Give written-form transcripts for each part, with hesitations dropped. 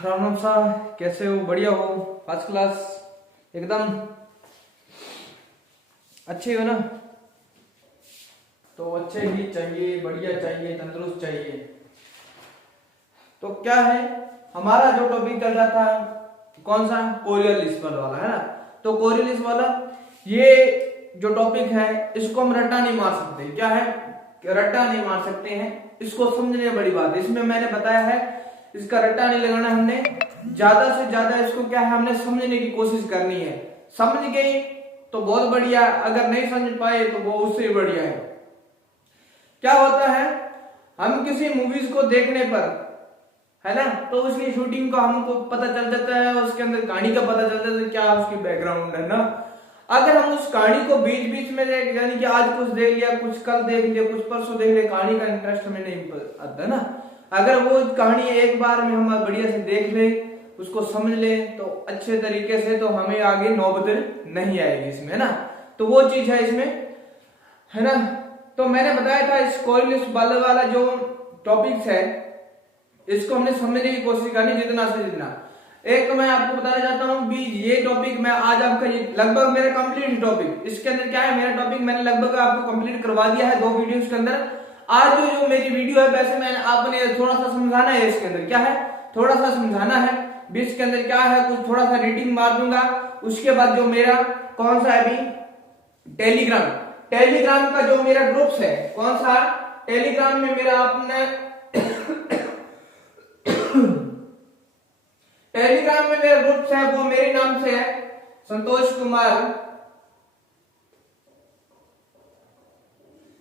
राम राम सा, कैसे हो? बढ़िया हो? फर्स्ट क्लास एकदम अच्छे हो ना? तो अच्छे ही चाहिए, बढ़िया चाहिए, तंदुरुस्त चाहिए। तो क्या है, हमारा जो टॉपिक चल रहा था कौन सा? कोरियलिज्म वाला है ना। तो कोरियलिज्म वाला ये जो टॉपिक है इसको हम रट्टा नहीं मार सकते। क्या है? रट्टा नहीं मार सकते हैं, इसको समझने बड़ी बात है। इसमें मैंने बताया है इसका रट्टा नहीं लगाना, हमने ज्यादा से ज्यादा इसको क्या है हमने समझने की कोशिश करनी है। समझ गई तो बहुत बढ़िया, अगर नहीं समझ पाए तो वो उससे बढ़िया है। क्या होता है, हम किसी मूवीज को देखने पर है ना, तो उसकी शूटिंग का हमको पता चल जाता है, उसके अंदर कहानी का पता चल जाता है, क्या उसकी बैकग्राउंड है ना। अगर हम उस कहानी को बीच बीच में यानी कि आज कुछ देख लिया, कुछ कल देख लिया, कुछ परसों देख लिया, कहानी का इंटरेस्ट हमें नहीं आता ना। अगर वो कहानी एक बार में हम बढ़िया से देख ले, उसको समझ ले तो अच्छे तरीके से, तो हमें आगे नौबत नहीं आएगी इसमें, है ना। तो वो चीज है इसमें, है ना। तो मैंने बताया था इस कोरियलिज्म वाला जो टॉपिक्स है इसको हमने समझने की कोशिश करनी जितना से जितना। एक तो मैं आपको बताना चाहता हूँ भी ये टॉपिक मैं आज आपका ये लगभग मेरा कंप्लीट टॉपिक, इसके अंदर क्या है मेरा टॉपिक मैंने लगभग आपको कंप्लीट करवा दिया है 2 वीडियोस के अंदर। आज जो मेरी वीडियो है वैसे मैंने आपने थोड़ा सा समझाना है, इसके अंदर क्या है थोड़ा सा समझाना है, बीच के अंदर क्या है कुछ थोड़ा सा रीडिंग मार दूंगा। उसके बाद जो मेरा कौन सा है अभी टेलीग्राम का जो मेरा ग्रुप्स है, कौन सा टेलीग्राम में मेरा आपने टेलीग्राम में मेरा ग्रुप्स है वो मेरे नाम से है संतोष कुमार।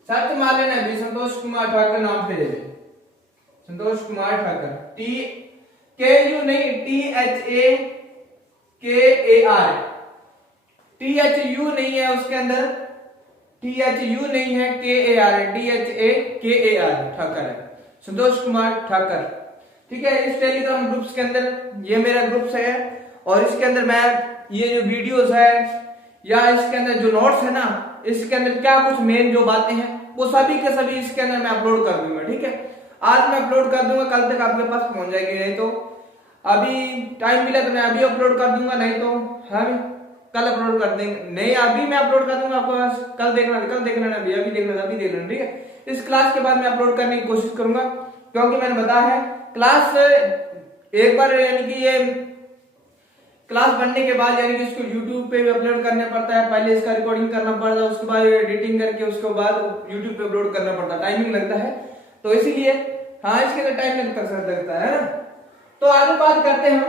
सर्च मार लेना भी संतोष कुमार ठाकर नाम पे दे दे, संतोष कुमार ठाकर, TKU नहीं THAKAR, THU नहीं है उसके अंदर, THU नहीं है KAR है, THAKAR ठाकर है, संतोष कुमार ठाकर। ठीक है, इस टेलीग्राम ग्रुप्स के अंदर ये मेरा ग्रुप्स है और इसके अंदर मैं ये जो वीडियोस है या इसके अंदर जो नोट्स है ना, इसके अंदर क्या कुछ मेन जो बातें हैं वो सभी के सभी इसके अंदर मैं अपलोड कर दूंगा। ठीक है, आज मैं अपलोड कर दूंगा, कल तक आपके पास पहुंच जाएगी, नहीं तो अभी टाइम मिला तो मैं अभी अपलोड कर दूंगा, नहीं तो हाँ कल अपलोड कर देंगे, नहीं अभी मैं अपलोड कर दूंगा आपको पास, कल देख लेना अभी देख लेना। ठीक है, इस क्लास के बाद मैं अपलोड करने की कोशिश करूंगा, क्योंकि मैंने बताया है क्लास एक बार यानी कि ये क्लास बनने के बाद यानी कि इसको YouTube पे भी अपलोड करना पड़ता है, पहले इसका रिकॉर्डिंग करना पड़ता है, उसके बाद एडिटिंग करके उसके बाद YouTube पे अपलोड करना पड़ता है, टाइमिंग लगता है, तो इसीलिए हाँ इसके अंदर टाइम लगता है ना। तो आगे बात करते हैं हम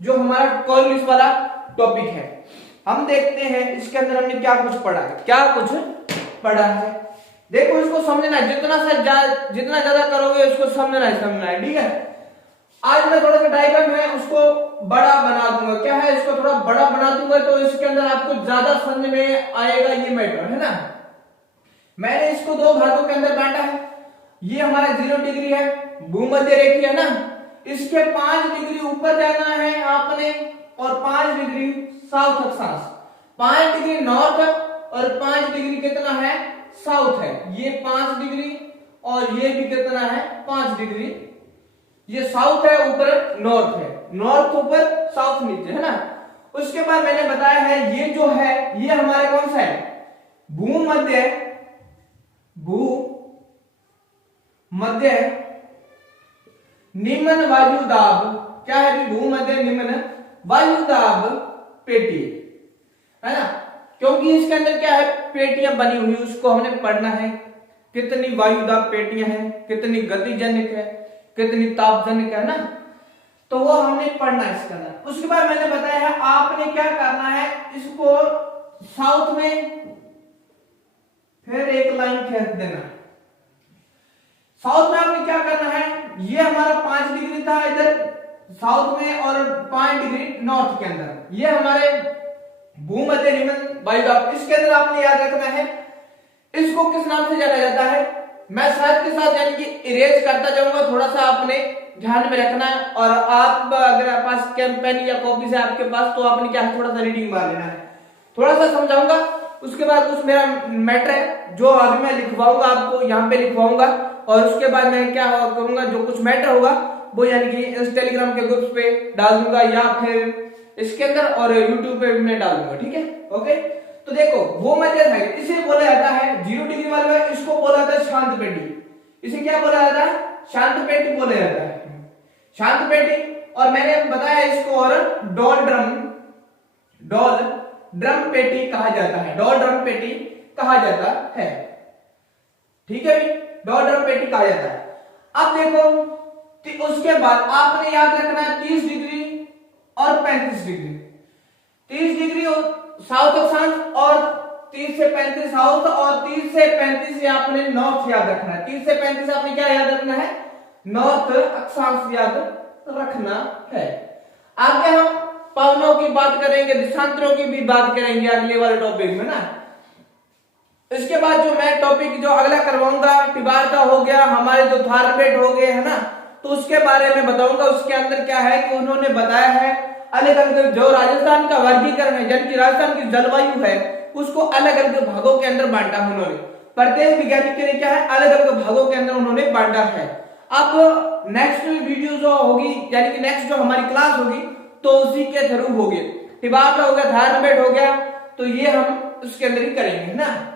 जो हमारा कोरियलिज्म वाला टॉपिक है, हम देखते हैं इसके अंदर हमने क्या कुछ पढ़ा है। देखो इसको समझना है, जितना ज्यादा करोगे उसको समझना है। ठीक है, आज मैं थोड़ा सा डायग्राम है उसको बड़ा बना दूंगा, क्या है इसको थोड़ा बड़ा बना दूंगा तो इसके अंदर आपको ज्यादा समझ में आएगा ये मैटर, है ना। मैंने इसको 2 भागों के अंदर बांटा है, ये हमारा 0 डिग्री है, भूमध्य रेखी है ना, इसके 5 डिग्री ऊपर जाना है आपने और 5 डिग्री साउथ अक्षांश, 5 डिग्री नॉर्थ और 5 डिग्री कितना है साउथ है, ये 5 डिग्री और ये भी कितना है 5 डिग्री, ये साउथ है ऊपर नॉर्थ है, नॉर्थ ऊपर साउथ नीचे, है ना। उसके बाद मैंने बताया है ये जो है ये हमारे कौन सा है भूमध्य निम्न वायुदाब, क्या है भूमध्य निम्न वायुदाब पेटी, है ना, क्योंकि इसके अंदर क्या है पेटियां बनी हुई, उसको हमने पढ़ना है, कितनी वायुदाब पेटियां हैं, कितनी गतिजनक है, कितनी तापजनक है ना, तो वो हमने पढ़ना है इसके अंदर। उसके बाद मैंने बताया है आपने क्या करना है, इसको साउथ में फिर एक लाइन खींच देना। साउथ में आपने क्या करना है, ये हमारा 5 डिग्री था इधर साउथ में और 5 डिग्री नॉर्थ के अंदर, ये हमारे भूमध्य निम्न वायुदाब, इसके अंदर आपने याद रखना है इसको किस नाम से जाना जाता है। मैं साथ के साथ यानी कि इरेज करता जाऊंगा, थोड़ा सा आपने ध्यान में रखना है, और आप अगर आप पास पेन या कॉपी से आपके पास तो आपने क्या थोड़ा सा रीडिंग मार लेना है, थोड़ा सा समझाऊंगा, उसके बाद कुछ मेरा मैटर है जो अभी मैं लिखवाऊंगा आपको यहाँ पे लिखवाऊंगा, और उसके बाद मैं क्या करूंगा जो कुछ मैटर होगा वो यानी कि इस टेलीग्राम के ग्रुप पे डाल दूंगा या फिर इसके अंदर और यूट्यूब पे मैं डाल दूंगा, ठीक है। ओके, तो देखो वो मेथड है, इसे बोला जाता है 0 डिग्री वाला, इसको बोला जाता है शांत पेटी। इसे क्या बोला जाता है? शांत पेटी बोला जाता है, शांत पेटी। और मैंने बताया इसको और डॉल ड्रम पेटी कहा जाता है, डॉल ड्रम पेटी कहा जाता है, ठीक है भाई, डॉल ड्रम पेटी कहा जाता है। अब देखो उसके बाद आपने याद रखना है 30 डिग्री और 35 डिग्री, 30 डिग्री साउथ अक्षांश और 30 से 35 साउथ और 30 से 35 से आपने नॉर्थ याद रखना है। 30 से 35 आपने क्या याद रखना है? नॉर्थ अक्षांश याद रखना है। आगे हम पवनों की बात करेंगे, दिशांतरों की भी बात करेंगे अगले वाले टॉपिक में ना। इसके बाद जो मैं टॉपिक जो अगला करवाऊंगा टिबार का हो गया, हमारे जो थारपेट हो गए है ना, तो उसके बारे में बताऊंगा। उसके अंदर क्या है कि उन्होंने बताया है अलग अलग जो राजस्थान का वर्गीकरण है, जबकि राजस्थान की जलवायु है उसको अलग अलग भागों के अंदर बांटा उन्होंने, प्रत्येक वैज्ञानिक के लिए क्या है अलग अलग भागों के अंदर उन्होंने बांटा है। अब नेक्स्ट वीडियो जो होगी यानी कि नेक्स्ट जो हमारी क्लास होगी तो उसी के थ्रू होगी, टिबार का हो गया, थारपेट हो गया, तो ये हम उसके अंदर ही करेंगे ना।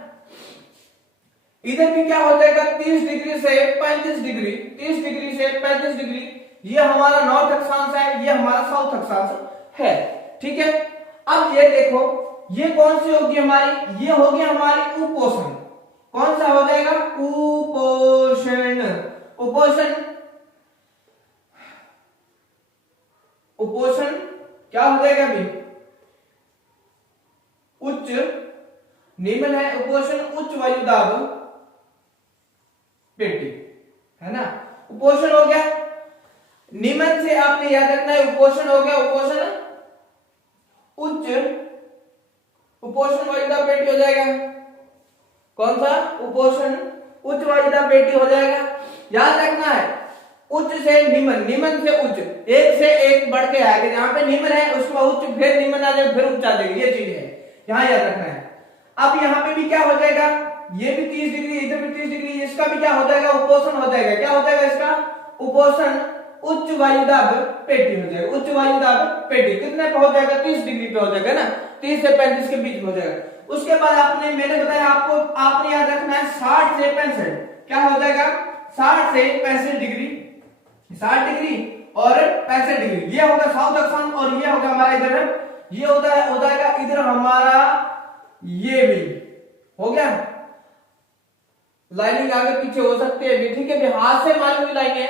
इधर भी क्या हो जाएगा 30 डिग्री से 35 डिग्री, 30 डिग्री से 35 डिग्री, ये हमारा नॉर्थ अक्षांश है, ये हमारा साउथ अक्षांश है, ठीक है। अब ये देखो ये कौन सी होगी हमारी? ये होगी हमारी उपोषण। कौन सा हो जाएगा? उपोषण। उपोषण उपोषण क्या हो जाएगा अभी? उच्च निम्न है उपोषण, उच्च वायु दाब पेटी, है ना। उपोषण हो गया, निम्न से आपने याद रखना है उपोषण हो गया, उपोषण उच्च, उपोषण वायुदाब पेटी हो जाएगा। कौन सा? उपोषण उच्च वायुदाब पेटी हो जाएगा। याद रखना है उच्च से निम्न, निम्न से उच्च, एक से एक बढ़ के आएगा, जहां पे निम्न है उसके बाद उच्च, फिर निम्न आ जाएगा, फिर उच्च आ जाएगा, ये चीज है, यहां याद रखना है। अब यहाँ पे भी क्या हो जाएगा? ये भी 30 डिग्री, इधर भी 30 डिग्री, इसका भी क्या हो जाएगा? उपोषण हो जाएगा। क्या हो जाएगा इसका? उपोषण उच्च वायुदाब पेटी हो जाएगा। उच्च वायुदाब पेटी कितने पे हो जाएगा? 30 डिग्री पे हो जाएगा ना, 30 से 35 के बीच में हो जाएगा। उसके बाद आपने मैंने बताया आपको, आपने याद रखना है 60 से 65, क्या हो जाएगा? 60 से 65 डिग्री, 60 डिग्री और 65 डिग्री, ये होगा साउथ अक्षांश और ये होगा हमारा इधर, ये होता है हो जाएगा इधर हमारा, ये भी हो गया। लाइनिंग आगे पीछे हो सकती है, ठीक है, हाथ से मारी हुई लाइन है,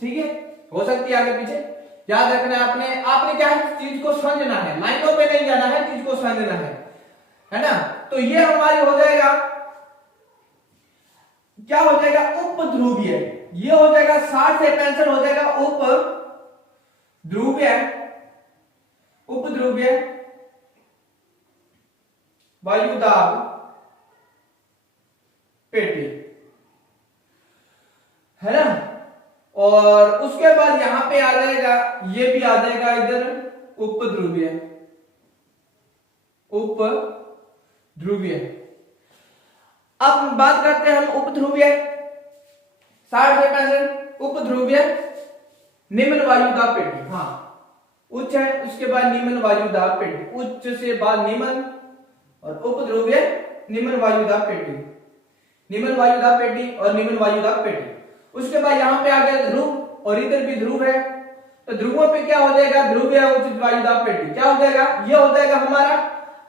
ठीक है, हो सकती है आगे पीछे। याद रखना है आपने क्या है? चीज को समझना है, लाइनों पे नहीं जाना है, चीज को समझना है ना। तो ये हमारी हो जाएगा, क्या हो जाएगा? उपध्रुवीय। ये हो जाएगा 60 से 65 हो जाएगा उपध्रुवीय, उपध्रुवीय वायुदाब पेटी, है ना। और उसके बाद यहां पे आ जाएगा, ये भी आ जाएगा इधर उपध्रुवीय, उपध्रुवीय। अब बात करते हैं हम उपध्रुवीय 60 से 65, उपध्रुवीय निम्न वायुदाब पेटी, हाँ उच्च है, उसके बाद निम्न वायुदाब पेटी, उच्च से बाद निम्न और उपध्रुवीय निम्न वायुदाब पेटी, निम्न वायुदाब पेटी और निम्न वायुदाब पेटी। उसके बाद यहाँ पे आ गया ध्रुव और इधर भी ध्रुव है, तो ध्रुवों पे क्या हो जाएगा? ध्रुवीय उच्च वायुदाब पेटी क्या हो जाएगा? ये हो जाएगा हमारा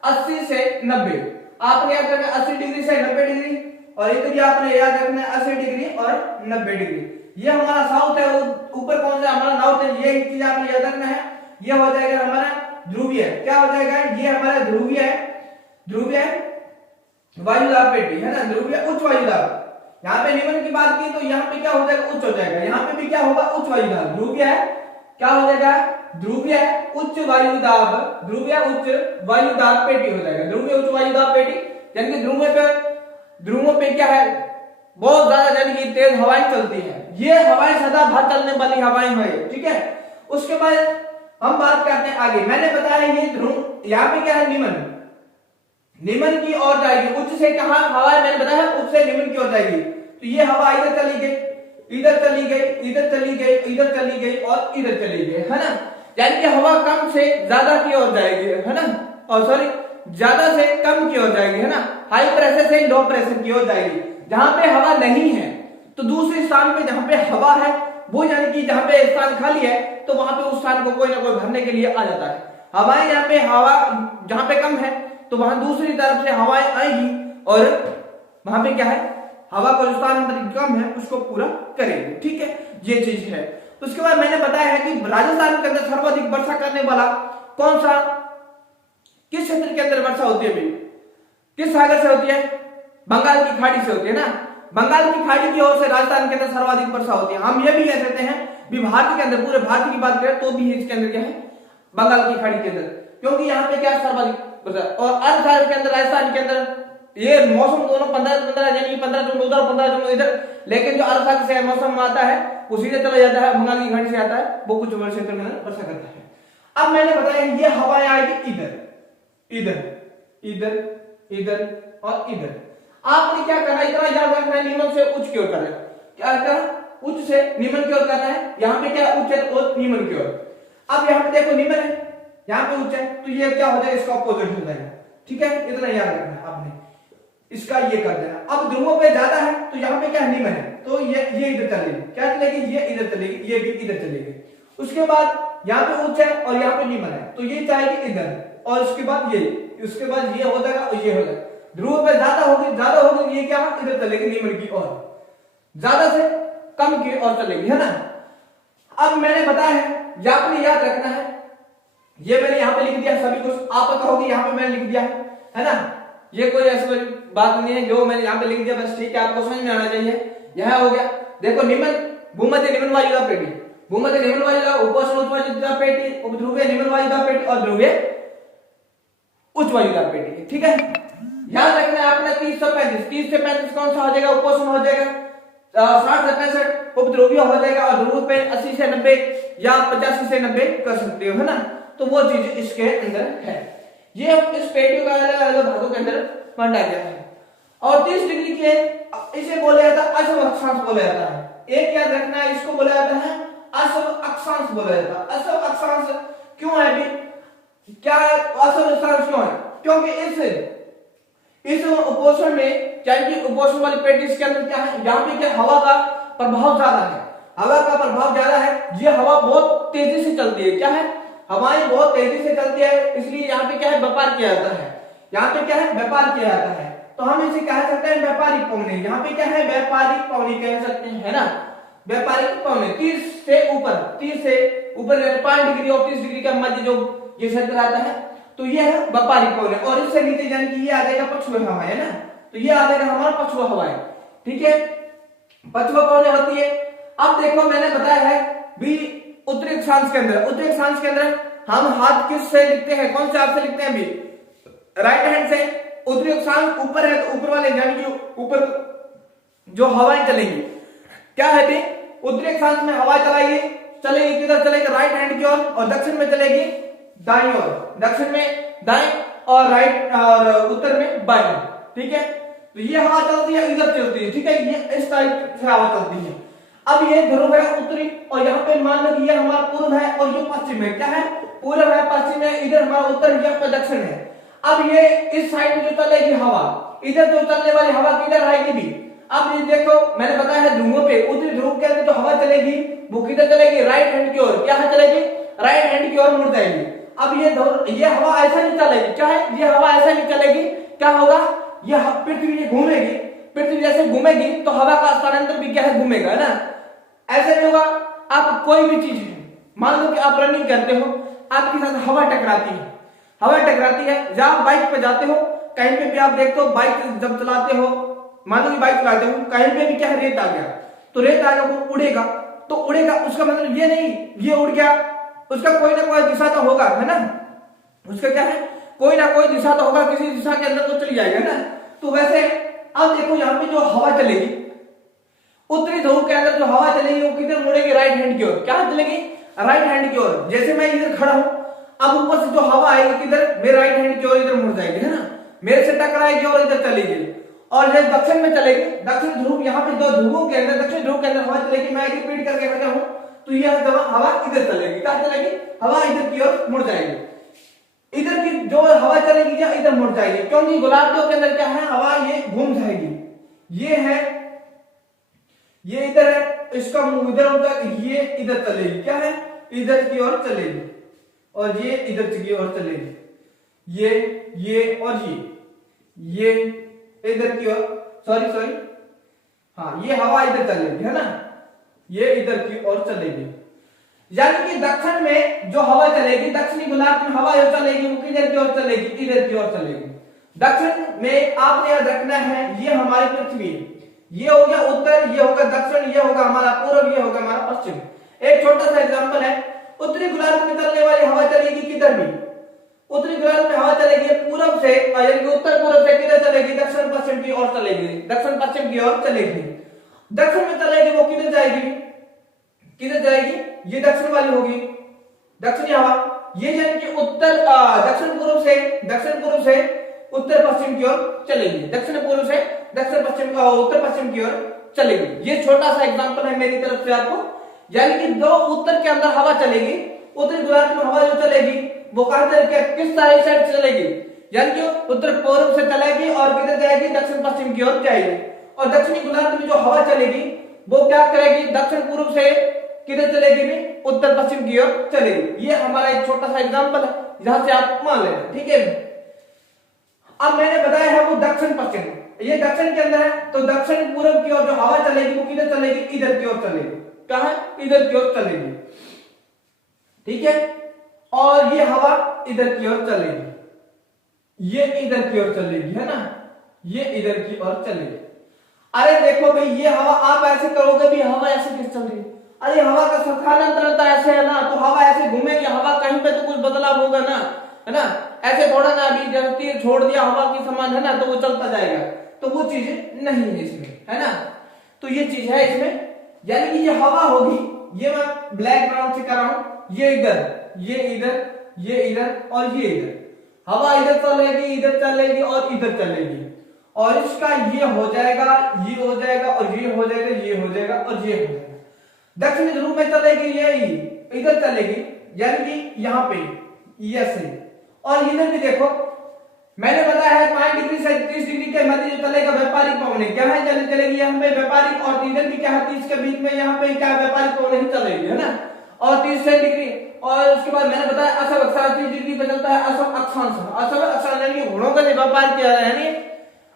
80 से 90, आपने याद रखना 80 डिग्री से 90 डिग्री, और इधर भी आपने याद रखना है 80 डिग्री और 90 डिग्री। ये हमारा साउथ है, ऊपर कौन सा? हमारा नॉर्थ है, ये चीज आपने याद रखना है। ये हो जाएगा हमारा ध्रुवीय, क्या हो जाएगा? ये हमारा ध्रुवीय है, ध्रुवीय वायुदाब पेटी, है ना, ध्रुवीय उच्च वायुदाब। यहाँ पे निम्न की बात की तो यहाँ पे क्या हो जाएगा? उच्च हो जाएगा। यहाँ पे भी क्या होगा? उच्च वायुदाब। ध्रुवीय है, क्या हो जाएगा? ध्रुवीय उच्च वायुदाब, ध्रुवीय उच्च वायुदाब पेटी हो जाएगा, ध्रुवीय उच्च वायुदाब पेटी। यानी कि ध्रुवों पे क्या है? बहुत ज्यादा यानी कि तेज हवाएं चलती है, ये हवाएं सदा भर चलने वाली हवाएं हैं, ठीक है। उसके बाद हम बात करते हैं आगे, मैंने बताया ये ध्रुव, यहाँ पे क्या है? निम्न, निम्न की ओर जाएगी, उच्च से कहा हवा मैंने बताया उच्च से निम्न की ओर जाएगी, तो ये हवा इधर चली गई, इधर चली गई, इधर चली गई, इधर चली गई और इधर चली गई, है ना। यानी कि हवा कम से ज्यादा की ओर जाएगी, है ना, और सॉरी ज्यादा से कम की ओर जाएगी, है ना। हाई प्रेशर से लो प्रेशर की ओर जाएगी। जहां पे हवा नहीं है तो दूसरे स्थान पे जहां पे हवा है वो, यानी कि जहां पे स्थान खाली है तो वहां पे उस स्थान को कोई ना कोई भरने के लिए आ जाता है। हवाएं यहाँ पे हवा जहां पे कम है तो वहां दूसरी तरफ से हवाएं आएगी और वहां पे क्या है, हवा का जो स्थानांतरण कम है उसको पूरा करेगी, ठीक है, ये चीज है। उसके बाद मैंने बताया है कि राजस्थान के अंदर सर्वाधिक वर्षा करने वाला कौन सा, किस क्षेत्र के अंदर वर्षा होती है भाई, किस सागर से होती है, बंगाल की खाड़ी से होती है ना। बंगाल की खाड़ी की ओर से राजस्थान के अंदर सर्वाधिक वर्षा होती है। हम ये भी कह सकते हैं भी भारत के अंदर, पूरे भारत की बात करें तो भी इसके अंदर क्या है, बंगाल की खाड़ी के अंदर, क्योंकि यहाँ पे क्या सर्वाधिक वर्षा। और अर्ध सागर के अंदर, राजस्थान के अंदर ये मौसम दोनों 15 यानी 15 जून उधर 15 जून इधर, लेकिन जो अर्ध सागर से मौसम आता है वो सीधे चला जाता है, बंगाल की खाड़ी से आता है, वो कुछ क्षेत्र में वर्षा करता है। अब मैंने बताया ये हवाएं आएगी इधर, इधर, इधर, इधर और इधर। आपने क्या करना है, इतना याद रखना है, निम्न से उच्च की ओर करना है। क्या करना, उच्च से निम्न की ओर करना है। यहाँ पे क्या उच्च है और निम्न की ओर। अब यहाँ पे देखो निम्न है, यहाँ पे उच्च है, तो ये क्या हो जाएगा, इसका अपोजिट हो जाएगा, ठीक है, इतना याद रखना है आपने, इसका ये कर देना। अब ध्रुवों पे ज्यादा है तो यहाँ पे क्या निम्न है, तो ये इधर चलेगी, क्या चलेगी, ये इधर चलेगी, ये भी इधर चलेगी। उसके बाद यहाँ पे उच्च है और यहाँ पे निम्न है तो ये जाएगी इधर, और उसके बाद ये, उसके बाद ये हो जाएगा और ये हो जाएगा। ध्रुव पे ज्यादा होगी ये क्या इधर चलेगी निम्न की ओर, ज्यादा से कम की ओर चलेगी, है ना। अब मैंने बताया है, ये आपने याद रखना है, ये मैंने यहाँ पे लिख दिया, सभी कुछ आप कहोगे यहाँ पे मैंने लिख दिया है ना। ये कोई ऐसी बात नहीं है, जो मैंने यहाँ पे लिख दिया बस ठीक है, आपको समझ में आना चाहिए। यह हो गया, देखो निम्न, भूमध्य निम्न वायुदाब पेटी, भूमध्य निम्न वायुदाब, उपोष्ण उच्च वायुदाब पेटी, उपध्रुवीय निम्न वायुदाब पेटी और ध्रुवीय उच्च वायुदाब पेटी, ठीक है। याद रखना है आपने 30 से 35 कौन सा हो जाएगा, उपोष्ण हो जाएगा, 60 से 65 उपध्रुवीय हो जाएगा, और ध्रुव पे 80 से 90 या 85 से 90 कर सकते हो, है ना। तो वो चीज इसके अंदर है। ये इस पेटी का अलग अलग भागों के अंदर बांटा गया है। और 30 डिग्री के इसे बोला जाता है असव अक्षांश बोला जाता है। एक याद रखना है, इसको बोला जाता है असव अक्षांश बोला जाता है। असव अक्षांश क्यों है भी, क्या असव अक्षांश क्यों है, क्योंकि इस उपोषण में, चाहे कि उपोषण वाली पेटी के अंदर क्या है, यहाँ पे क्या हवा का प्रभाव ज्यादा है, हवा का प्रभाव ज्यादा है। ये हवा बहुत तेजी से चलती है, क्या है, हवाएं बहुत तेजी से चलती है, इसलिए यहाँ पे क्या है, व्यापार किया जाता है। यहाँ पे क्या है, व्यापार किया जाता है, तो हम इसे कह सकते हैं व्यापारिक पवने। यहाँ पे क्या है, व्यापारिक पवने कह सकते हैं, है ना, व्यापारिक पवने। 30 से ऊपर 5 डिग्री और 30 डिग्री के मध्य जो ये क्षेत्र आता है, तो ये है व्यापारिक पवने। और इससे नीचे यानी कि ये आ जाएगा पछुआ हवा, है ना, तो ये आ जाएगा हमारा पछुआ हवा, ठीक है, पछुआ पवने होती है। अब देखो मैंने बताया है भी उत्तरी अक्षांश के अंदर हम हाथ किस से लिखते हैं, कौन से हाथ से लिखते हैं भी, राइट हैंड से। उत्तरी अक्षांश ऊपर है तो ऊपर वाले, यानी कि ऊपर जो हवाएं चलेंगी, क्या है भी, उत्तरी अक्षांश में हवा चलेगी किधर चलेगी, राइट हैंड की ओर, और दक्षिण में चलेगी दाईं ओर, दक्षिण में दाएं और राइट और उत्तर में बाएं, ठीक है। तो ये हवा चलती है, इधर चलती है, ठीक है, ये इस टाइप से हवा चलती है। अब ये ध्रुव है उत्तरी, और यहाँ पे मान लो कि ये हमारा पूर्व है और ये पश्चिम है, क्या है, पूर्व है पश्चिम है, इधर हमारा उत्तर, यहाँ पे दक्षिण है। अब ये इस साइड में जो चलेगी हवा, इधर जो चलने वाली हवा किधर आएगी भी। अब ये देखो मैंने बताया है ध्रुवों पे, उत्तरी ध्रुव के अंदर जो हवा चलेगी वो किधर चलेगी, राइट हैंड की ओर, क्या है चलेगी, राइट हैंड की ओर मुड़ जाएगी। अब ये हवा ऐसा नहीं चलेगी, क्या है, ये हवा ऐसा नहीं चलेगी, क्या होगा, ये पृथ्वी घूमेगी, पृथ्वी जैसे घूमेगी तो हवा का स्थानांतर भी क्या है, घूमेगा, है ना। ऐसे नहीं होगा, आप कोई भी चीज है, मान लो कि आप रनिंग करते हो, आपके साथ हवा टकराती है, जब आप बाइक पे जाते हो, कहीं पे भी आप देखते हो, बाइक जब चलाते हो, मान लो कि बाइक चलाते हो, कहीं पे भी क्या है, रेत आ गया, तो रेत आ गया वो उड़ेगा, तो उड़ेगा उसका मतलब ये नहीं ये उड़ गया, उसका कोई ना कोई दिशा तो होगा, है ना, उसका क्या है, कोई ना कोई दिशा तो होगा, किसी दिशा के अंदर तो चली जाएगा ना। तो वैसे अब देखो यहाँ पे जो हवा चलेगी, उत्तरी ध्रुव के अंदर जो हवा चलेगी वो किधर मुड़ेगी, राइट हैंड की ओर, क्या चलेगी, राइट हैंड की ओर। जैसे मैं इधर खड़ा हूं, अब ऊपर से जो हवा आएगी किधर, मेरे राइट हैंड की ओर इधर मुड़ जाएगी, है ना, मेरे से टकराएगी और इधर चलेगी। और जब दक्षिण में चलेगी, दक्षिण ध्रुव, यहाँ पे दो ध्रुवों के अंदर, दक्षिण ध्रुव के अंदर हवा चलेगी, मैं रिपीट करके बैठा हूं, तो यह हवा इधर चलेगी, क्या चलेगी, हवा इधर की ओर मुड़ जाएगी, इधर की जो हवा चलेगी या इधर मुड़ जाएगी, क्योंकि गोलार्धों के अंदर क्या है, हवा ये घूम जाएगी, ये है, ये इधर है, इसका मुंह इधर होगा, ये इधर चलेगी, क्या है, इधर की ओर चलेगी, और ये इधर की ओर चलेगी, ये और ये इधर की ओर, सॉरी, हाँ, ये हवा इधर चलेगी, है ना, ये इधर की ओर चलेगी। यानी कि दक्षिण में जो हवा चलेगी, दक्षिणी गोलार्ध में हवा जो चलेगी वो किधर की ओर चलेगी, इधर की ओर चलेगी। दक्षिण में आपने याद रखना है, ये हमारी पृथ्वी है, ये हो गया उत्तर, ये होगा दक्षिण, ये होगा हमारा पूर्व, ये होगा हमारा पश्चिम। एक छोटा सा एग्जांपल है, उत्तरी गोलार्ध में चलने वाली हवा चलेगी किधर भी, उत्तरी गोलार्ध में हवा चलेगी पूरब से, यानी कि उत्तर पूरब से किधर चलेगी, दक्षिण पश्चिम की ओर चलेगी, दक्षिण पश्चिम की ओर चलेगी। दक्षिण में चलेगी वो किधर जाएगी, किधर जाएगी, ये दक्षिण वाली होगी, दक्षिणी हवा, ये यानी कि उत्तर दक्षिण पूर्व से उत्तर पश्चिम की ओर चलेगी, दक्षिण पूर्व से दक्षिण पश्चिम का उत्तर पश्चिम की ओर चलेगी। ये छोटा सा एग्जांपल है मेरी तरफ से आपको, यानी कि दो उत्तर के अंदर हवा चलेगी, उत्तरी गोलार्ध में हवा जो चलेगी वो कहां चलेगी, किस साइड से चलेगी, यानी कि उत्तर पूर्व से चलेगी और किधर जाएगी, दक्षिण पश्चिम की ओर जाएगी। और दक्षिणी गोलार्ध में जो हवा चलेगी वो क्या करेगी, दक्षिण पूर्व से किधर चलेगी भी, उत्तर पश्चिम की ओर चलेगी। ये हमारा एक छोटा सा एग्जांपल है, जहां से आप मान लेना, ठीक है। अब मैंने बताया है वो दक्षिण पश्चिम, ये दक्षिण के अंदर है, तो दक्षिण पूर्व की ओर जो हवा चलेगी वो किधर चलेगी, इधर की ओर चलेगी, कहां, इधर की ओर चलेगी, ठीक है। और ये हवा इधर की ओर चलेगी, ये इधर की ओर चलेगी, है ना, ये इधर की ओर चलेगी। अरे देखो भाई, ये हवा आप ऐसे करोगे भी, हवा ऐसे किस चल रही है, अरे हवा का स्थानांतरण ऐसे है ना, तो हवा ऐसे घूमेगी, हवा कहीं पे तो कुछ बदलाव होगा ना, है ना, ऐसे थोड़ा ना अभी जब छोड़ दिया हवा की समान, है ना, तो वो चलता जाएगा, तो वो चीज नहीं है इसमें, है ना। तो ये चीज है इसमें, यानी कि ये हवा होगी, ये मैं ब्लैक ब्राउन से कर रहा हूं, ये इधर, ये इधर, ये इधर और ये इधर, हवा इधर चलेगी, इधर चलेगी और इधर चलेगी, और इसका ये हो जाएगा, ये हो जाएगा और ये हो जाएगा, ये हो जाएगा और ये हो जाएगा। दक्षिणी ध्रुव में चलेगी, ये इधर चलेगी, यानी कि यहाँ पे ये ऐसे, और इधर भी देखो मैंने बताया है 5 डिग्री से 30 डिग्री के मध्य जो चलेगा व्यापारिक पवन, क्या है, चलेगी यहाँ पे व्यापारिक, और इधर भी क्या है 30 के बीच में यहाँ पे क्या व्यापारिक पवन ही चलेगी, है ना, और 30 डिग्री। और उसके बाद मैंने बताया असव अक्षांश 30 डिग्री पे चलता है, असव अक्षांश यानी घोड़ों का व्यापार किया है, यानी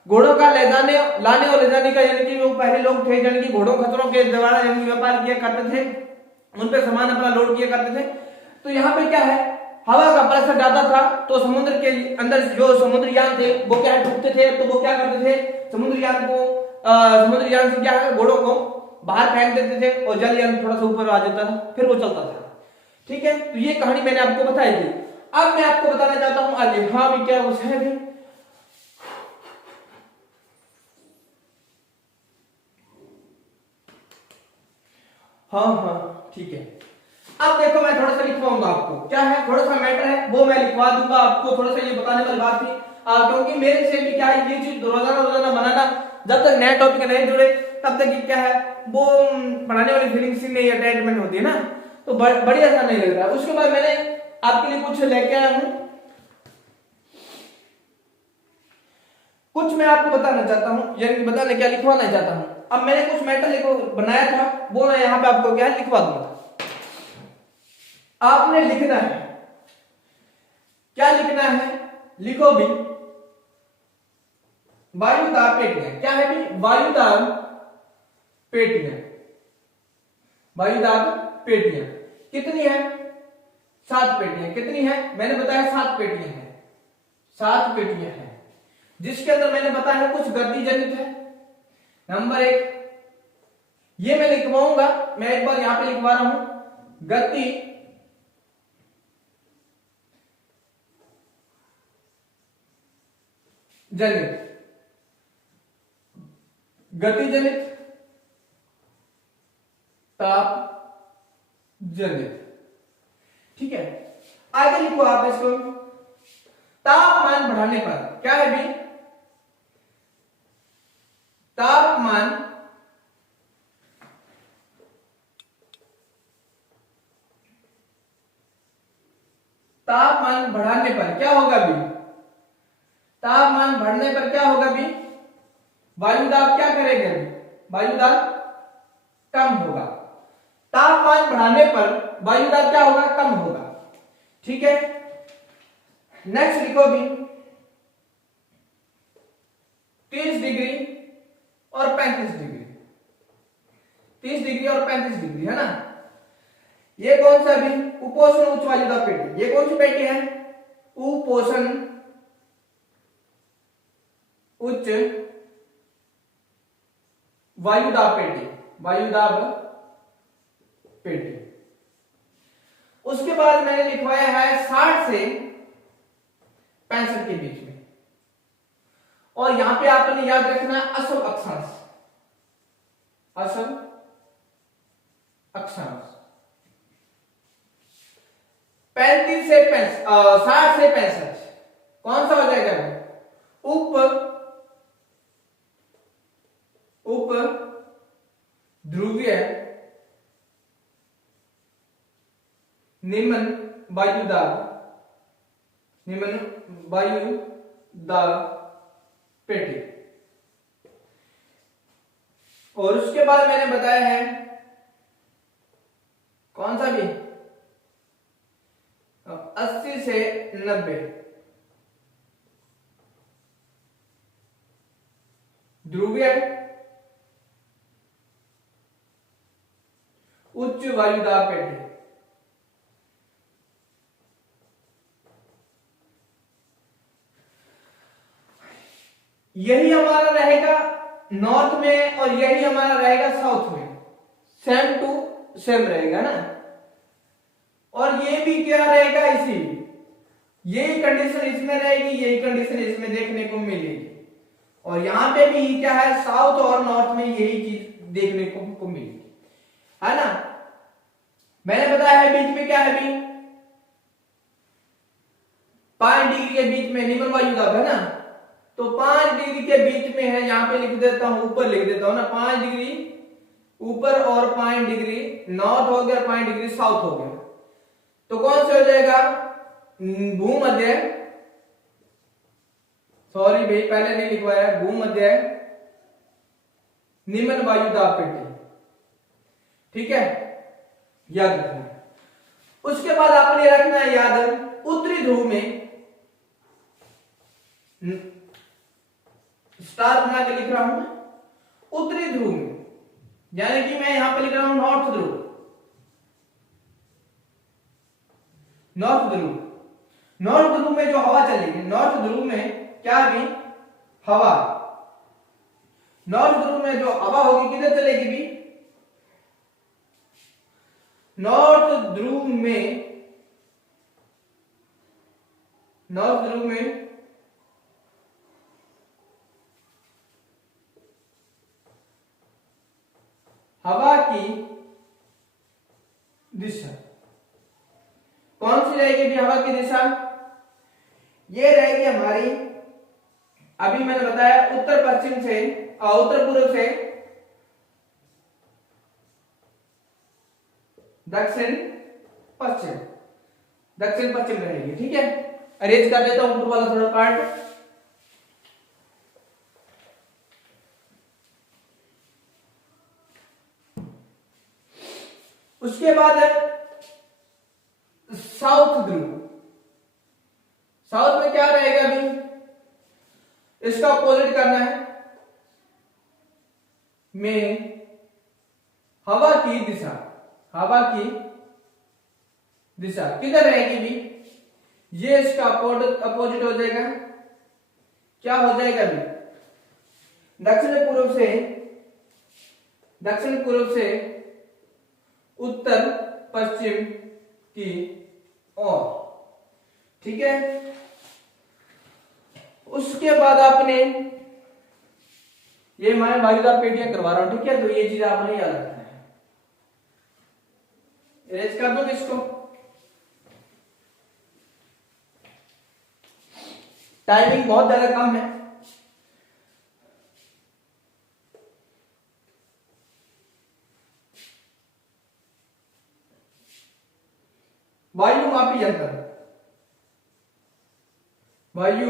घोड़ों का ले जाने, लाने और ले जाने का, यानी कि जो पहले लोग थे यानी कि घोड़ों खच्चरों के द्वारा यानी व्यापार किया करते थे, उन पे सामान अपना लोड किया करते थे। तो यहाँ पे क्या है, हवा का प्रेशर ज्यादा था, तो समुद्र के अंदर जो समुद्रयान थे वो क्या डूबते थे, तो वो क्या करते थे, समुद्रयान से क्या है, घोड़ों को बाहर फेंक देते थे और जलयान थोड़ा सा ऊपर आ जाता था, फिर वो चलता था, ठीक है। तो ये कहानी मैंने आपको बताई थी। अब मैं आपको बताना चाहता हूं आगे, हाँ भी क्या है भी, हाँ ठीक है। अब देखो मैं थोड़ा सा लिखवाऊंगा आपको, क्या है, थोड़ा सा मैटर है वो मैं लिखवा दूंगा आपको, थोड़ा सा ये बताने वाली बात थी, क्योंकि मेरे से भी क्या है ये चीज रोजाना बनाना, जब तक नया टॉपिक नहीं जुड़े तब तक क्या है वो पढ़ाने वाली फीलिंग सी नहीं अटैचमेंट होती है ना, तो बढ़िया सा नहीं लगता। उसके बाद मैंने आपके लिए कुछ लेके आया हूं, कुछ मैं आपको बताना चाहता हूं, यानी बताने क्या लिखवाना चाहता हूं। अब मैंने कुछ मैटर बनाया था, वो मैं यहाँ पे आपको क्या है लिखवा दूंगा। आपने लिखना है, क्या लिखना है, लिखो भी वायुदाब पेटियां, क्या है भी, वायुदाब पेटियां, वायुदाब पेटियां कितनी है, 7 पेटियां, कितनी है, मैंने बताया 7 पेटियां हैं, 7 पेटियां हैं, जिसके अंदर मैंने बताया कुछ गति जनित है। नंबर 1 ये मैं लिखवाऊंगा, मैं एक बार यहां पे लिखवा रहा हूं, गति जनित, गति जनित, ताप जनित, ठीक है। आगे लिखो आप इसको, तापमान बढ़ाने पर क्या है भी, तापमान तापमान बढ़ाने पर क्या होगा भी? तापमान बढ़ने पर क्या होगा भी? वायु दाब क्या करेगा भी? वायु दाब कम होगा। तापमान बढ़ाने पर वायु दाब क्या होगा? कम होगा। ठीक है, नेक्स्ट लिखो भी 30 डिग्री और 35 डिग्री, 30 डिग्री और 35 डिग्री है ना। ये कौन सा भी? उपोषण उच्च वायु दाब पेटी। ये कौन सी पेटी है? उपोषण उच्च वायु दाब पेटी, वायु दाब पेटी। उसके बाद मैंने लिखवाया है 60 से 65 के बीच में, और यहां पे आपने याद रखना है असम अक्षांश, असम अक्षांश। 35 से 60 से 65 कौन सा हो जाएगा? उप ध्रुवीय निम्न वायु दाब, निम्न वायु दाब पेटी। और उसके बाद मैंने बताया है कौन सा भी? 80 से 90 ध्रुवीय उच्च वायु दाब पेटी। यही हमारा रहेगा नॉर्थ में और यही हमारा रहेगा साउथ में, सेम टू सेम रहेगा ना। और ये भी क्या रहेगा? इसी यही कंडीशन इसमें रहेगी, यही कंडीशन इसमें देखने को मिलेगी। और यहां पे भी क्या है? साउथ और नॉर्थ में यही चीज देखने को मिलेगी, है ना। मैंने बताया है बीच में क्या है भी? 5 डिग्री के बीच में निम्न वायु दाब है ना, तो 5 डिग्री के बीच में है। यहां पे लिख देता हूं, ऊपर लिख देता हूं ना, 5 डिग्री ऊपर और 5 डिग्री नॉर्थ हो गया, 5 डिग्री साउथ हो गया। तो कौन से हो जाएगा? भूमध्य, सॉरी भाई पहले नहीं लिखवाया, भूमध्य निम्न वायु दाब पेटी। ठीक है, याद रखना। उसके बाद आपने रखना है याद, उत्तरी ध्रुव में स्टार बना के लिख रहा हूं, उत्तरी ध्रुव में, यानी कि मैं यहां पे लिख रहा हूं नॉर्थ ध्रुव, नॉर्थ ध्रुव। नॉर्थ ध्रुव में जो हवा चलेगी, नॉर्थ ध्रुव में क्या भी? हवा। नॉर्थ ध्रुव में जो हवा होगी किधर चलेगी भी? नॉर्थ ध्रुव में, नॉर्थ ध्रुव में हवा की दिशा कौन सी रहेगी भी? हवा की दिशा ये रहेगी हमारी, अभी मैंने बताया उत्तर पश्चिम से, उत्तर पूर्व से दक्षिण पश्चिम, दक्षिण पश्चिम रहेगी। ठीक है, अरेंज कर देता हूं ऊपर वाला थोड़ा पार्ट। उसके बाद साउथ ध्रुव। साउथ में क्या रहेगा अभी? इसका अपोजिट करना है, में हवा की दिशा, हवा की दिशा किधर रहेगी भी? ये इसका अपोजिट हो जाएगा। क्या हो जाएगा भी? दक्षिण पूर्व से, दक्षिण पूर्व से उत्तर पश्चिम की ओर। ठीक है, उसके बाद आपने ये मैं वायु दाब पेटियां करवा रहा हूं। ठीक है, तो ये चीज आपने याद रखना है। इरेज कर दो इसको, टाइमिंग बहुत ज्यादा कम है। यंत्र, वायु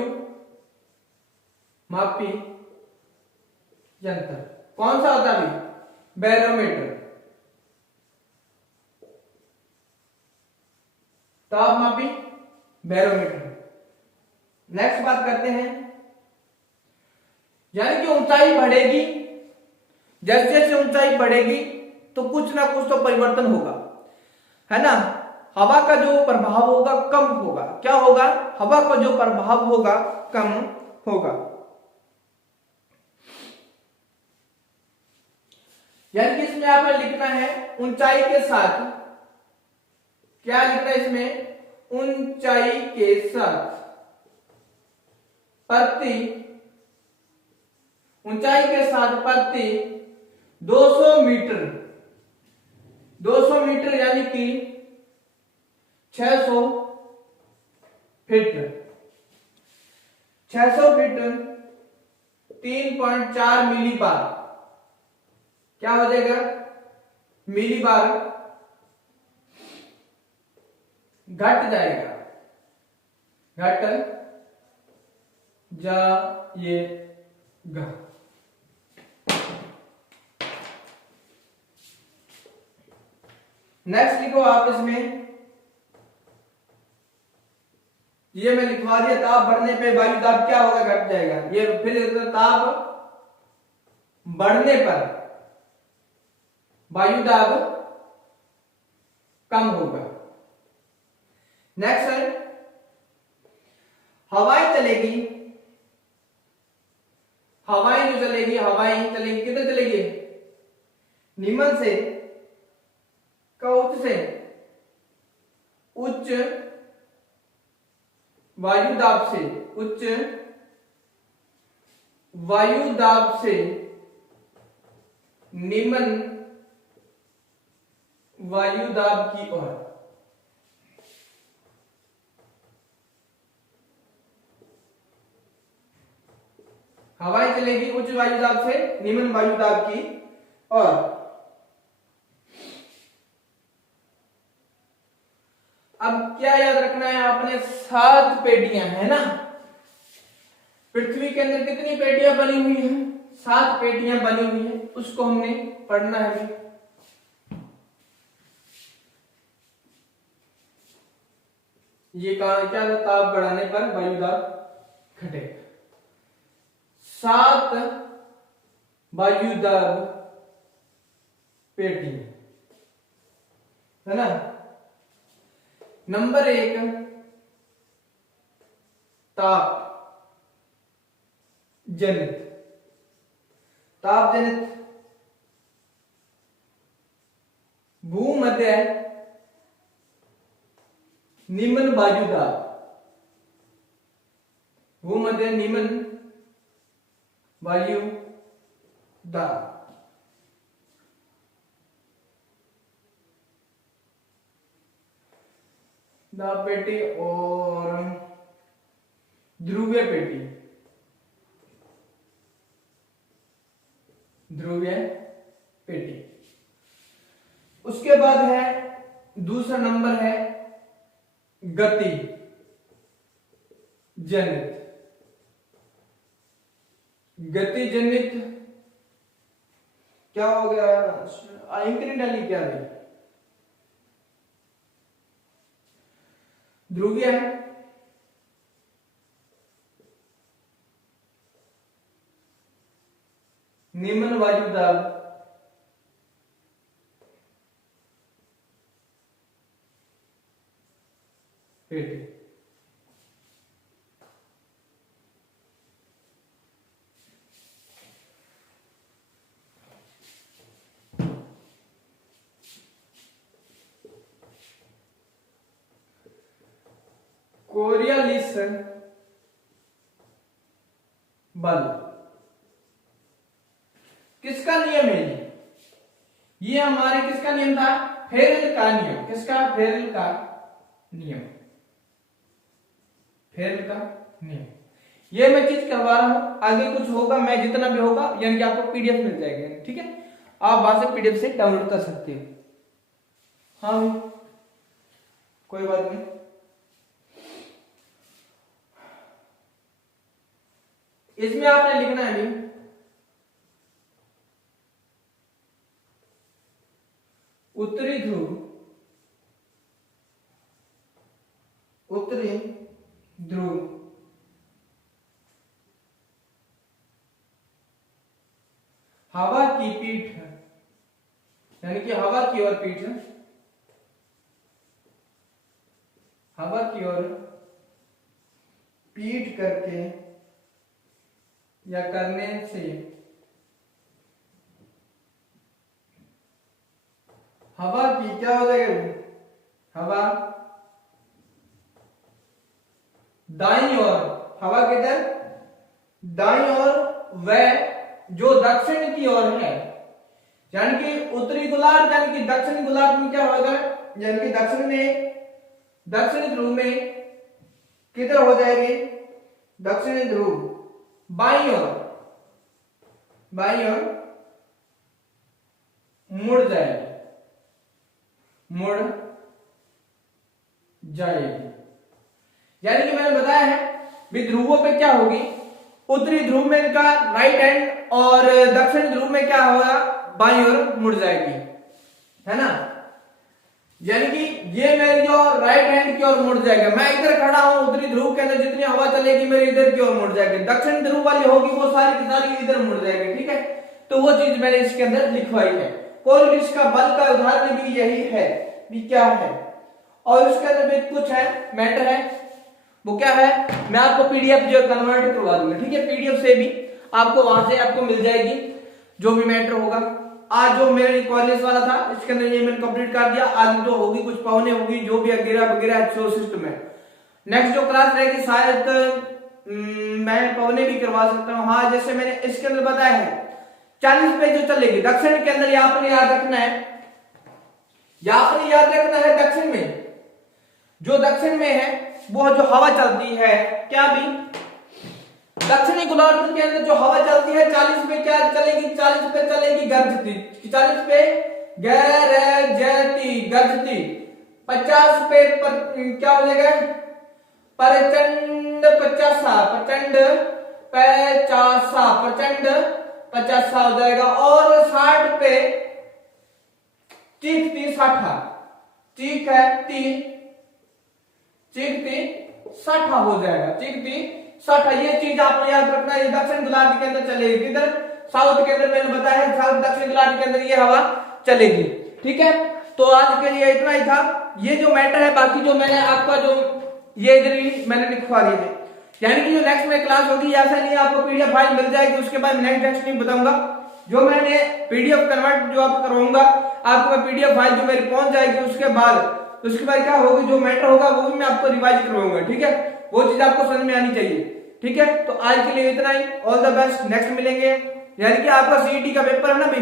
मापी यंत्र कौन सा होता है अभी? बैरोमीटर। ताप मापी बैरोमीटर। नेक्स्ट बात करते हैं, यानी कि ऊंचाई बढ़ेगी, जैसे जैसे ऊंचाई बढ़ेगी तो कुछ ना कुछ तो परिवर्तन होगा, है ना। हवा का जो प्रभाव होगा कम होगा। क्या होगा? हवा का जो प्रभाव होगा कम होगा। यानी कि इसमें आपने लिखना है ऊंचाई के साथ, क्या लिखना है इसमें? ऊंचाई के साथ प्रति, ऊंचाई के साथ प्रति 200 मीटर, 200 मीटर यानी कि 600 फीट, 600 फीट 3.4 मिली बार, क्या हो जाएगा? मिली बार घट जाएगा, घट जाएगा। नेक्स्ट लिखो आप इसमें, ये मैं लिखवा दिया, ताप बढ़ने पे वायु दाब क्या होगा? घट जाएगा। ये फिर ताप बढ़ने पर वायु दाब कम होगा। नेक्स्ट है हवाएं चलेगी, हवाएं जो चलेगी, हवाएं चलेगी किधर चलेगी? निम्न से उच्च से, उच्च वायु दाब से, उच्च वायु दाब से निम्न वायु दाब की ओर। हवाएं चलेगी उच्च वायु दाब से निम्न वायु दाब की ओर। अब क्या याद रखना है आपने? 7 पेटियां है ना। पृथ्वी के अंदर कितनी पेटियां बनी हुई हैं? 7 पेटियां बनी हुई हैं, उसको हमने पढ़ना है। ये कहा क्या था? ताप बढ़ाने पर वायु दाब घटेगा। 7 वायु दाब पेटी, है ना। नंबर 1 ताप जनित, ताप जनित भूमध्य निम्न वायु दाब, भूमध्य निम्न वायु दाब। दाब पेटी और ध्रुवीय पेटी, ध्रुवीय पेटी। उसके बाद है दूसरा नंबर है गति जनित, गति जनित क्या हो गया? इंक्रीज डाली क्या है? ध्रुवीय है, निम्न वायु दाब पेटी। कोरियोलिस बल किसका नियम है? ये हमारे किसका नियम था? फेरेल का नियम। किसका? फेरेल का नियम, फेरेल का नियम। ये मैं चीज करवा रहा हूं, आगे कुछ होगा मैं जितना भी होगा यानी कि आपको पीडीएफ मिल जाएगा, ठीक है। आप वहां से पीडीएफ से डाउनलोड कर सकते हो। हाँ कोई बात नहीं। इसमें आपने लिखना है अभी उत्तरी ध्रुव, उत्तरी ध्रुव हवा की पीठ है, यानी कि हवा की ओर पीठ है, हवा की ओर पीठ करके या करने से हवा की क्या हो जाएगा, हवा दाईं ओर, हवा किधर, दाईं ओर, वह जो दक्षिण की ओर है, यानी कि उत्तरी गोलार्ध यानी कि दक्षिणी गोलार्ध में क्या होगा, यानी कि दक्षिण में, दक्षिणी ध्रुव में किधर हो जाएगी, दक्षिणी ध्रुव बाईं ओर, बाईं ओर मुड़ जाएगी, मुड़ जाएगी। यानी कि मैंने बताया है भी ध्रुवों पे क्या होगी, उत्तरी ध्रुव में इनका राइट हैंड और दक्षिण ध्रुव में क्या होगा, बाईं ओर मुड़ जाएगी, है ना। यानी कि ये मेरी जो राइट हैंड की ओर मुड़ जाएगा, मैं इधर खड़ा हूं उत्तरी ध्रुव के अंदर, जितनी हवा चलेगी मेरी इधर की ओर मुड़ जाएगी, दक्षिण ध्रुव वाली होगी वो सारी की सारी इधर मुड़ जाएगी, ठीक है। तो वो चीज मैंने इसके अंदर लिखवाई है। कोलरिज का बल का उदाहरण भी यही है, भी क्या है, और इसके अंदर भी कुछ है मैटर है, वो क्या है, मैं आपको पीडीएफ जो कन्वर्ट करवा दूंगा, ठीक है। पीडीएफ से भी आपको वहां से आपको मिल जाएगी जो भी मैटर होगा। आज जो मेरे कॉलेज वाला था इसके अंदर ये मैंने कंप्लीट कर दिया, आज जो होगी कुछ पौने होगी जो भी वगैरह वगैरह सिस्टम है। नेक्स्ट जो क्लास रहेगी शायद मैं पौने भी करवा सकता हूँ। हाँ, जैसे मैंने इसके अंदर बताया है 40 पे जो चलेगी दक्षिण के अंदर, यहाँ पर याद रखना है, यहाँ पर याद रखना है दक्षिण में, जो दक्षिण में है वो जो हवा चलती है, क्या भी दक्षिणी गोलार्ध के अंदर जो हवा चलती है 40 पे क्या चलेगी, 40 पे चलेगी गरजती, 40 पे गरजती गरजती, 50 पे क्या हो जाएगा, प्रचंड पचासा, प्रचंड पचासा, प्रचंड पचासा हो जाएगा, और 60 पे चीखती साठा, चीख है ती, चीखती साठा हो जाएगा, चीखती साठा। ये चीज आपने याद रखना है, दक्षिण गोलार्ध के अंदर चलेगी, किधर, साउथ के अंदर मैंने बताया है, साउथ दक्षिण गोलार्ध के अंदर ये हवा चलेगी, ठीक है। तो आज के लिए इतना ही था, ये जो मैटर है, बाकी जो मैंने आपका जो ये इधर मैंने लिखवा दिया है, यानी कि जो नेक्स्ट में क्लास होगी ऐसा नहीं आपको पीडीएफ फाइल मिल जाएगी, उसके बाद नेक्स्ट नहीं बताऊंगा, जो मैंने पीडीएफ कन्वर्ट जो आपको करवाऊंगा, आपको मैं पीडीएफ फाइल जो मेरी पहुंच जाएगी, उसके बाद क्या होगी, जो मैटर होगा वो भी मैं आपको रिवाइज करवाऊंगा, ठीक है। वो चीज आपको समझ में आनी चाहिए, ठीक है। तो आज के लिए इतना ही, ऑल द बेस्ट, नेक्स्ट मिलेंगे। यानी कि आपका सीईटी का पेपर है ना भाई,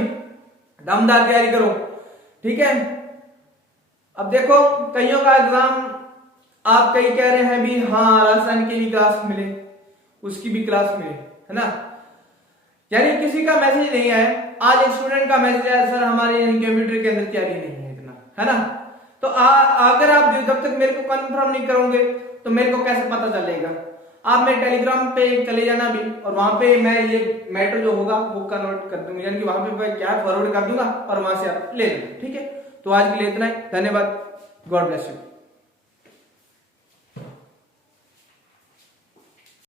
दमदार तैयारी करो, ठीक है। अब देखो कईयों का एग्जाम, आप कई कह रहे हैं भी हाँ राजस्थान की भी क्लास मिले, उसकी भी क्लास मिले, है ना। यानी किसी का मैसेज नहीं आया, आज एक स्टूडेंट का मैसेज आया, सर हमारे कंप्यूटर के अंदर तैयारी नहीं है इतना, है ना। तो अगर आप जब तक मेरे को कंफर्म नहीं करोगे तो मेरे को कैसे पता चलेगा। आप मेरे टेलीग्राम पे चले जाना भी, और वहां पे मैं ये मैटर जो होगा वो कन्वर्ट कर दूंगा, यानी कि वहां पे मैं क्या फॉरवर्ड कर दूंगा और वहां से आप ले लेना, ठीक है। तो आज के लिए इतना ही, धन्यवाद, गॉड ब्लेस यू।